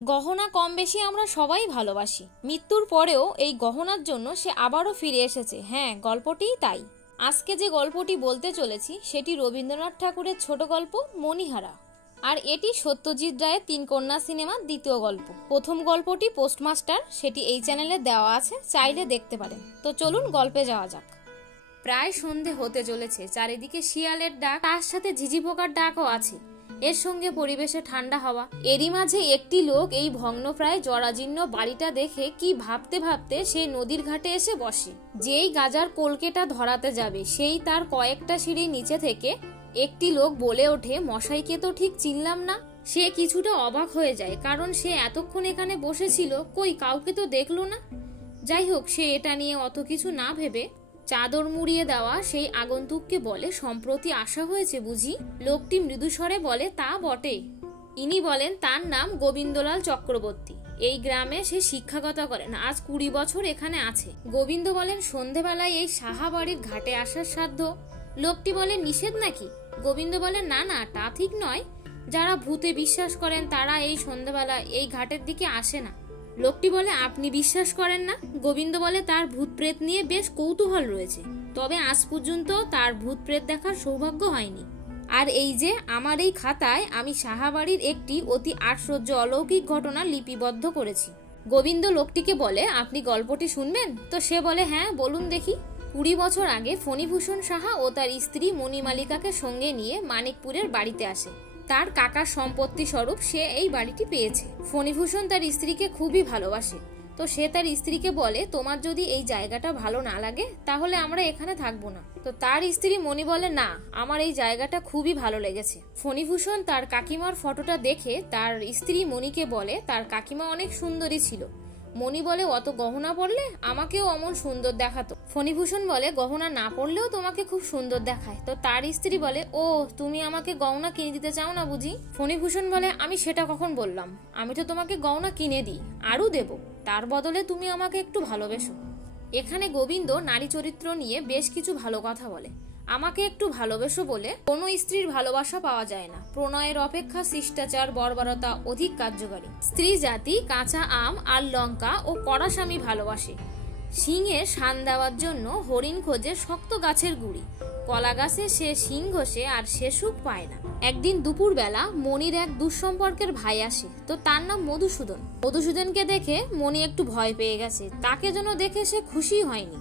গহনা কম বেশি আমরা সবাই ভালোবাসি। মৃত্যুর পরেও এই গহনার জন্য সে আবারও ফিরে এসেছে। হ্যাঁ, গল্পটিই তাই। আজকে যে গল্পটি বলতে চলেছি সেটি রবীন্দ্রনাথ ঠাকুরের ছোট গল্প মণিহারা। আর এটি সত্যজিৎ রায়ের তিন কন্যা সিনেমার দ্বিতীয় গল্প। প্রথম গল্পটি পোস্টমাস্টার, সেটি এই চ্যানেলে দেওয়া আছে, চাইলে দেখতে পারেন। তো চলুন গল্পে যাওয়া যাক। প্রায় সন্ধে হতে চলেছে, চারিদিকে শিয়ালের ডাক, তার সাথে ঝিঝি পোকার ডাকও আছে, এর সঙ্গে পরিবেশে ঠান্ডা হাওয়া। এরই মাঝে একটি লোক এই ভগ্নপ্রায় জরাজীর্ণ বাড়িটা দেখে কি ভাবতে ভাবতে সে নদীর ঘাটে এসে বসে। যেই গাজার কলকেটা ধরাতে যাবে সেই তার কয়েকটা সিঁড়ি নিচে থেকে একটি লোক বলে ওঠে, মশাইকে তো ঠিক চিনলাম না। সে কিছুটা অবাক হয়ে যায়, কারণ সে এতক্ষণ এখানে বসেছিল, কই কাউকে তো দেখলো না। যাই হোক, সে এটা নিয়ে অত কিছু না ভেবে চাদর মুড়িয়ে দেওয়া সেই আগন্তুককে বলে, সম্প্রতি আসা হয়েছে বুঝি? লোকটি মৃদুস্বরে বলে, তা বটে। ইনি বলেন, তার নাম গোবিন্দলাল চক্রবর্তী। এই গ্রামে সে শিক্ষকতা করেন, আজ 20 বছর এখানে আছে। গোবিন্দ বলেন, সন্ধেবেলায় এই সাহা বাড়ির ঘাটে আসার সাধ্য? লোকটি বলে, নিষেধ নাকি? গোবিন্দ বলে, না না, তা ঠিক নয়। যারা ভূতে বিশ্বাস করেন তারা এই সন্ধেবেলা এই ঘাটের দিকে আসে না। লোকটি বলে, আপনি বিশ্বাস করেন না? গোবিন্দ বলে, তার ভূত প্রেত নিয়ে বেশ কৌতূহল রয়েছে, তবে আজ পর্যন্ত তার ভূত প্রেত দেখার সৌভাগ্য হয়নি। আর এই যে আমার এই খাতায় আমি সাহাবাড়ির একটি অতি আশ্চর্য অলৌকিক ঘটনা লিপিবদ্ধ করেছি। গোবিন্দ লোকটিকে বলে, আপনি গল্পটি শুনবেন? তো সে বলে, হ্যাঁ বলুন দেখি। 20 বছর আগে ফণীভূষণ সাহা ও তার স্ত্রী মণিমালিকাকে সঙ্গে নিয়ে মানিকপুরের বাড়িতে আসে। তার কাকার সম্পত্তি স্বরূপ সে এই বাড়িটি পেয়েছে। ফণীভূষণ তার স্ত্রীকে খুবই ভালোবাসে, তো সে তার স্ত্রীকে বলে, তোমার যদি এই জায়গাটা ভালো না লাগে তাহলে আমরা এখানে থাকবো না। তো তার স্ত্রী মণি বলে, না, আমার এই জায়গাটা খুবই ভালো লেগেছে। ফণীভূষণ তার কাকিমার ফটোটা দেখে তার স্ত্রী মণিকে বলে, তার কাকিমা অনেক সুন্দরী ছিল। মণি বলে, অত গহনা পরলে আমাকেও অমন সুন্দর দেখাতো। ফণীভূষণ বলে, গহনা না পরলেও তোমাকে খুব সুন্দর দেখায়। তো তার স্ত্রী বলে, ও, তুমি আমাকে গহনা কিনে দিতে চাও না বুঝি? ফণীভূষণ বলে, আমি সেটা কখন বললাম? আমি তো তোমাকে গহনা কিনে দিই, আরও দেব, তার বদলে তুমি আমাকে একটু ভালোবেসো। এখানে গোবিন্দ নারী চরিত্র নিয়ে বেশ কিছু ভালো কথা বলে। আমাকে একটু ভালোবেসো বলে কোনো স্ত্রীর ভালোবাসা পাওয়া যায় না। প্রণয়ের অপেক্ষা শিষ্টাচার বর্বরতা অধিক কার্যকারী। স্ত্রী জাতি কাঁচা আম আর লঙ্কা ও কড়া স্বামী ভালোবাসে। শিঙে শান দেওয়ার জন্য হরিণ খোঁজে শক্ত গাছের গুড়ি। কলা গাছে সে শিং ঘষে আর সে সুখ পায় না। একদিন দুপুরবেলা মণির এক দুঃসম্পর্কের ভাই আসে, তো তার নাম মধুসূদন। মধুসূদনকে দেখে মণি একটু ভয় পেয়ে গেছে, তাকে যেন দেখে সে খুশি হয়নি।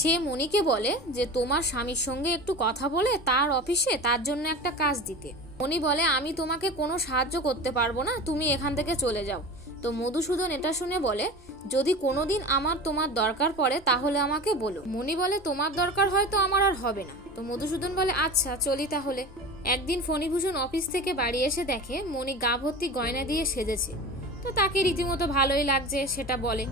সে মণিকে বলে যে তোমার স্বামীর সঙ্গে একটু কথা বলে তার অফিসে তার জন্য একটা কাজ দিতে। মণি বলে, আমি তোমাকে কোনো সাহায্য করতে পারবো না, তুমি এখান থেকে চলে যাও। তো মধুসূদন এটা শুনে বলে, যদি কোনোদিন আমার তোমার দরকার পড়ে তাহলে আমাকে বলো। মণি বলে, তোমার দরকার হয়তো আমার আর হবে না। তো মধুসূদন বলে, আচ্ছা চলি তাহলে। একদিন ফণীভূষণ অফিস থেকে বাড়ি এসে দেখে মণি গা ভর্তি গয়না দিয়ে সেজেছে। তো তাকে রীতিমতো ভালোই লাগছে সেটা বলে।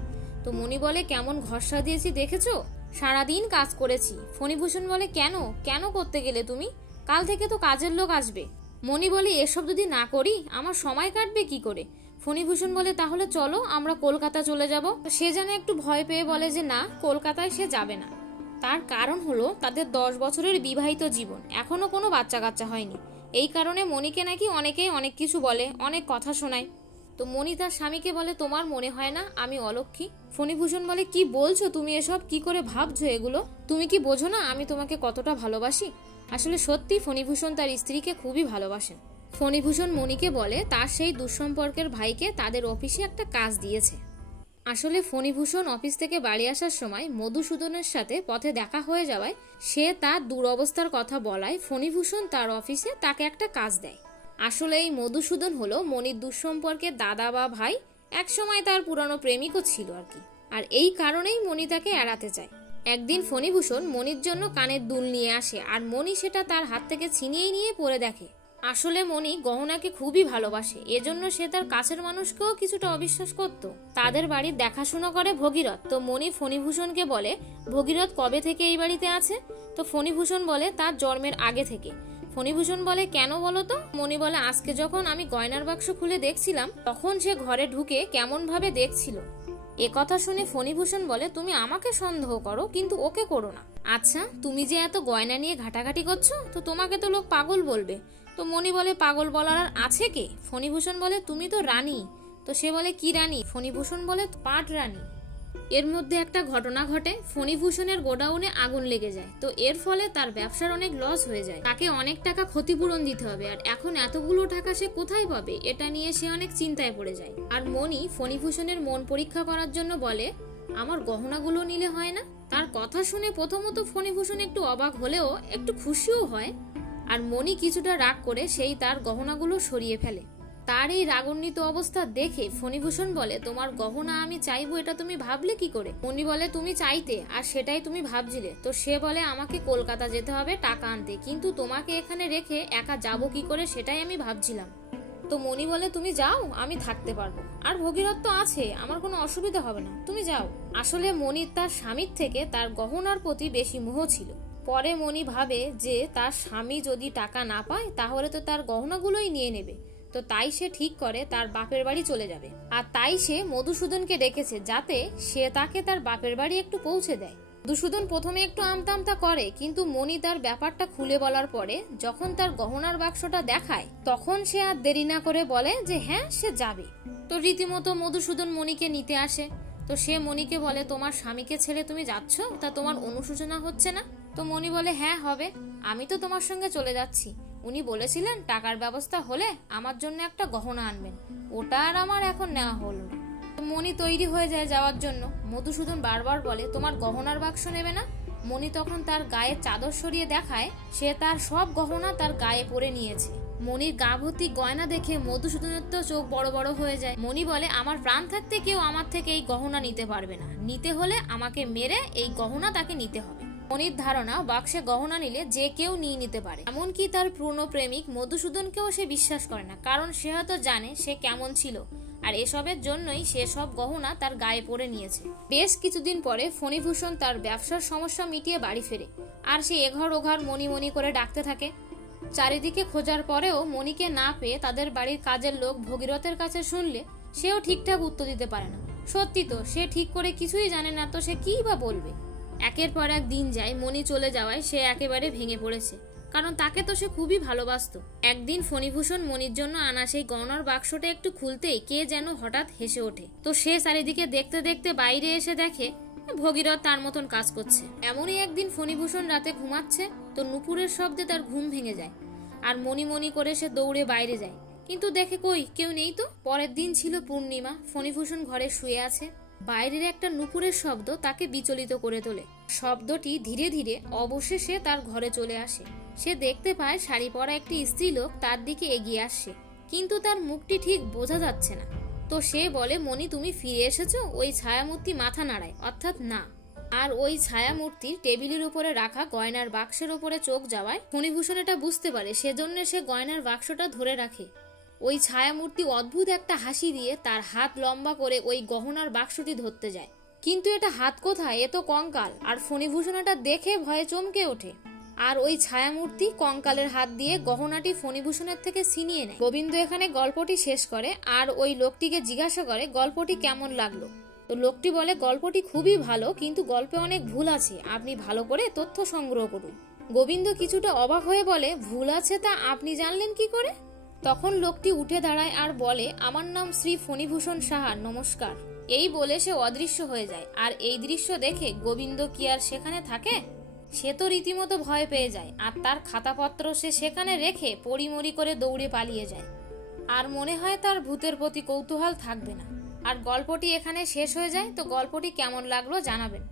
তো মণি বলে, কেমন ঘষা দিয়েছি দেখেছো? সারাদিন কাজ করেছি। ফণীভূষণ বলে, কেন কেন করতে গেলে তুমি? কাল থেকে তো কাজের লোক আসবে। মণি বলে, এসব যদি না করি আমার সময় কাটবে কি করে? ফণীভূষণ বলে, তাহলে চলো আমরা কলকাতা চলে যাব। সে যেন একটু ভয় পেয়ে বলে যে না, কলকাতায় সে যাবে না। তার কারণ হলো তাদের 10 বছরের বিবাহিত জীবন, এখনো কোনো বাচ্চা কাচ্চা হয়নি। এই কারণে মণিকে নাকি অনেকে অনেক কিছু বলে, অনেক কথা শোনায়। তো মণি তার স্বামীকে বলে, তোমার মনে হয় না আমি অলক্ষী? ফণীভূষণ বলে, কি বলছো তুমি এসব? কি করে ভাবছো এগুলো? তুমি কি বোঝো না আমি তোমাকে কতটা ভালোবাসি? আসলে সত্যি ফণীভূষণ তার স্ত্রীকে খুবই ভালোবাসেন। ফণীভূষণ মণিকে বলে তার সেই দুঃসম্পর্কের ভাইকে তাদের অফিসে একটা কাজ দিয়েছে। আসলে ফণীভূষণ অফিস থেকে বাড়ি আসার সময় মধুসূদনের সাথে পথে দেখা হয়ে যাওয়ায় সে তার দুরবস্থার কথা বলায় ফণীভূষণ তার অফিসে তাকে একটা কাজ দেয়। আসলে এই মধুসূদন হলো মণির দুঃসম্পর্কের দাদা বা ভাই, একসময় তার পুরানো প্রেমিকও ছিল আর কি। আর এই কারণেই মণি তাকে এড়াতে চায়। একদিন ফণীভূষণ মণির জন্য কানের দুল নিয়ে আসে, আর মণি সেটা তার হাত থেকে ছিনিয়ে নিয়ে পরে দেখে। আসলে মণি গহনাকে খুবই ভালোবাসে, এজন্য সে তার কাছের মানুষকেও কিছুটা অবিশ্বাস করত। তাদের বাড়ির দেখাশোনা করে ভগীরথ। তো মণি ফণীভূষণকে বলে, ভগীরথ কবে থেকে এই বাড়িতে আছে? তো ফণীভূষণ বলে, তার জন্মের আগে থেকে। ফণীভূষণ বলে, কেন বলো তো? মণি বলে, আজকে যখন আমি গয়নার বাক্স খুলে দেখছিলাম তখন সে ঘরে ঢুকে কেমন ভাবে দেখছিল। এ কথা শুনে ফণীভূষণ বলে, তুমি আমাকে সন্দেহ করো কিন্তু ওকে করো না। আচ্ছা, তুমি যে এত গয়না নিয়ে ঘাটাঘাটি করছো, তো তোমাকে তো লোক পাগল বলবে। তো মণি বলে, পাগল বলার আর আছে কে? ফণীভূষণ বলে, তুমি তো রানী, তো তো সে বলে কি রানী? ফণিভূষণ বলে পাট রানী। এর মধ্যে একটা ঘটনা ঘটে, ফণিভূষণের গোডাউনে আগুন লেগে যায়। তো এর ফলে তার ব্যবসার অনেক লস হয়ে যায়, তাকে অনেক টাকা ক্ষতিপূরণ দিতে হবে। আর এখন এতগুলো টাকা সে কোথায় পাবে, এটা নিয়ে সে অনেক চিন্তায় পড়ে যায়। আর মণি ফণিভূষণের মন পরীক্ষা করার জন্য বলে, আমার গহনাগুলো নিলে হয় না? তার কথা শুনে প্রথমত ফণিভূষণ একটু অবাক হলেও একটু খুশিও হয়। আর মণি কিছুটা রাগ করে সেই তার গহনাগুলো সরিয়ে ফেলে। তার এই রাগান্বিত অবস্থা দেখে ফণিভূষণ বলে, তোমার গহনা আমি চাইবো এটা তুমি ভাবলে কি করে? মণি বলে, তুমি চাইতে আর সেটাই তুমি ভাবছিলে। তো সে বলে, আমাকে কলকাতা যেতে হবে টাকা আনতে, কিন্তু তোমাকে এখানে রেখে একা যাবো কি করে সেটাই আমি ভাবছিলাম। তো মণি বলে, তুমি যাও, আমি থাকতে পারবো, আর ভগীরথ তো আছে, আমার কোনো অসুবিধা হবে না, তুমি যাও। আসলে মণির তার স্বামীর থেকে তার গহনার প্রতি বেশি মোহ ছিল। পরে মণি ভাবে যে তার স্বামী যদি টাকা না পায় তাহলে তো তার গহনাগুলোই নিয়ে নেবে। তো তাই সে ঠিক করে তার বাপের বাড়ি চলে যাবে। আর তাই সে মধুসূদনকে ডেকেছে যাতে সে তাকে তার বাপের বাড়ি একটু পৌঁছে দেয়। মধুসূদন প্রথমে একটু আমতা করে, কিন্তু মণি তার ব্যাপারটা খুলে বলার পরে যখন তার গহনার বাক্সটা দেখায় তখন সে আর দেরি না করে বলে যে হ্যাঁ সে যাবে। তো রীতিমতো মধুসূদন মণিকে নিতে আসে। তো সে মণিকে বলে, তোমার স্বামীকে ছেড়ে তুমি যাচ্ছ, তা তোমার অনুশোচনা হচ্ছে না? তো মণি বলে, হ্যাঁ হবে, আমি তো তোমার সঙ্গে চলে যাচ্ছি। উনি বলেছিলেন টাকার ব্যবস্থা হলে আমার জন্য একটা গহনা আনবেন, ওটা আর আমার এখন নেওয়া হলো না। মণি তৈরি হয়ে যায় যাওয়ার জন্য। মধুসূদন বারবার বলে, তোমার গহনার বাক্স নেবে না? মণি তখন তার গায়ে চাদর সরিয়ে দেখায় সে তার সব গহনা তার গায়ে পরে নিয়েছে। মণির গা ভর্তি গয়না দেখে মধুসূদনের তো চোখ বড় বড় হয়ে যায়। মণি বলে, আমার প্রাণ থাকতে কেউ আমার থেকে এই গহনা নিতে পারবে না, নিতে হলে আমাকে মেরে এই গহনা তাকে নিতে হবে। মণির ধারণা বাক্সে গহনা নিলে যে কেউ নিয়ে নিতে পারে, এমনকি তার পুরনো প্রেমিক মধুসূদনকেও সে বিশ্বাস করে না, কারণ সে হয়তো জানে সে কেমন ছিল, আর এসবের জন্যই সে সব গহনা তার গায়ে পরে নিয়েছে। বেশ কিছুদিন পরে ফণিভূষণ তার ব্যবসার সমস্যা মিটিয়ে বাড়ি ফেরে, আর সে এঘর ওঘর মণি মণি করে ডাকতে থাকে। চারিদিকে খোঁজার পরেও মণিকে না পেয়ে তাদের বাড়ির কাজের লোক ভগীরথের কাছে শুনলে সেও ঠিকঠাক উত্তর দিতে পারে না। সত্যি তো সে ঠিক করে কিছুই জানে না, তো সে কি বা বলবে। একের পর এক দিন যায়, মণি চলে যাওয়ায় সে একেবারে ভেঙে পড়েছে, কারণ তাকে তো সে খুবই ভালোবাসতো। একদিন ফণিভূষণ মণির জন্য আনা সেই গহনার বাক্সটা একটু খুলতেই কে যেন হঠাৎ হেসে ওঠে। তো সে চারিদিকে দেখতে দেখতে বাইরে এসে দেখে ভগীরথ তার মতন কাজ করছে। এমনই একদিন ফণিভূষণ রাতে ঘুমাচ্ছে, তো নুপুরের শব্দে তার ঘুম ভেঙে যায়, আর মণি মণি করে সে দৌড়ে বাইরে যায়, কিন্তু দেখে কই কেউ নেই। তো পরের দিন ছিল পূর্ণিমা, ফণিভূষণ ঘরে শুয়ে আছে। বাইরের একটা নুপুরের শব্দ তাকে বিচলিত করে তোলে। শব্দটি ধীরে ধীরে অবশেষে তার ঘরে চলে আসে। সে দেখতে পায় শাড়ি পরা একটি স্ত্রীলোক তার দিকে এগিয়ে আসছে, কিন্তু তার মুখটি ঠিক বোঝা যাচ্ছে না। তো সে বলে, মণি তুমি ফিরে এসেছো? ওই ছায়ামূর্তি মাথা নাড়ায়, অর্থাৎ না। আর ওই ছায়ামূর্তির টেবিলের উপরে রাখা গয়নার বাক্সের উপরে চোখ যাওয়ায় ফণিভূষণ এটা বুঝতে পারে, সেজন্য সে গয়নার বাক্সটা ধরে রাখে। ওই ছায়ামূর্তি অদ্ভুত একটা হাসি দিয়ে তার হাত লম্বা করে ওই গহনার বাক্সটি ধরতে যায়, কিন্তু এটা হাত কোথায়, এ তো কঙ্কাল। আর ফণিভূষণ এটা দেখে ভয়ে চমকে ওঠে। আর ওই ছায়ামূর্তি কঙ্কালের হাত দিয়ে গহনাটি ফণিভূষণের থেকে ছিনিয়ে নেয়। গোবিন্দ এখানে গল্পটি শেষ করে আর ওই লোকটিকে জিজ্ঞাসা করে গল্পটি কেমন লাগলো। তো লোকটি বলে, গল্পটি খুবই ভালো, কিন্তু গল্পে অনেক ভুল আছে, আপনি ভালো করে তথ্য সংগ্রহ করুন। গোবিন্দ কিছুটা অবাক হয়ে বলে, ভুল আছে তা আপনি জানলেন কি করে? তখন লোকটি উঠে দাঁড়ায় আর বলে, আমার নাম শ্রী ফণিভূষণ সাহা, নমস্কার। এই বলে সে অদৃশ্য হয়ে যায়। আর এই দৃশ্য দেখে গোবিন্দ কি আর সেখানে থাকে? সে তো রীতিমতো ভয় পেয়ে যায়, আর তার খাতাপত্র সে সেখানে রেখে পড়িমড়ি করে দৌড়ে পালিয়ে যায়। আর মনে হয় তার ভূতের প্রতি কৌতূহল থাকবে না। আর গল্পটি এখানে শেষ হয়ে যায়। তো গল্পটি কেমন লাগলো জানাবেন।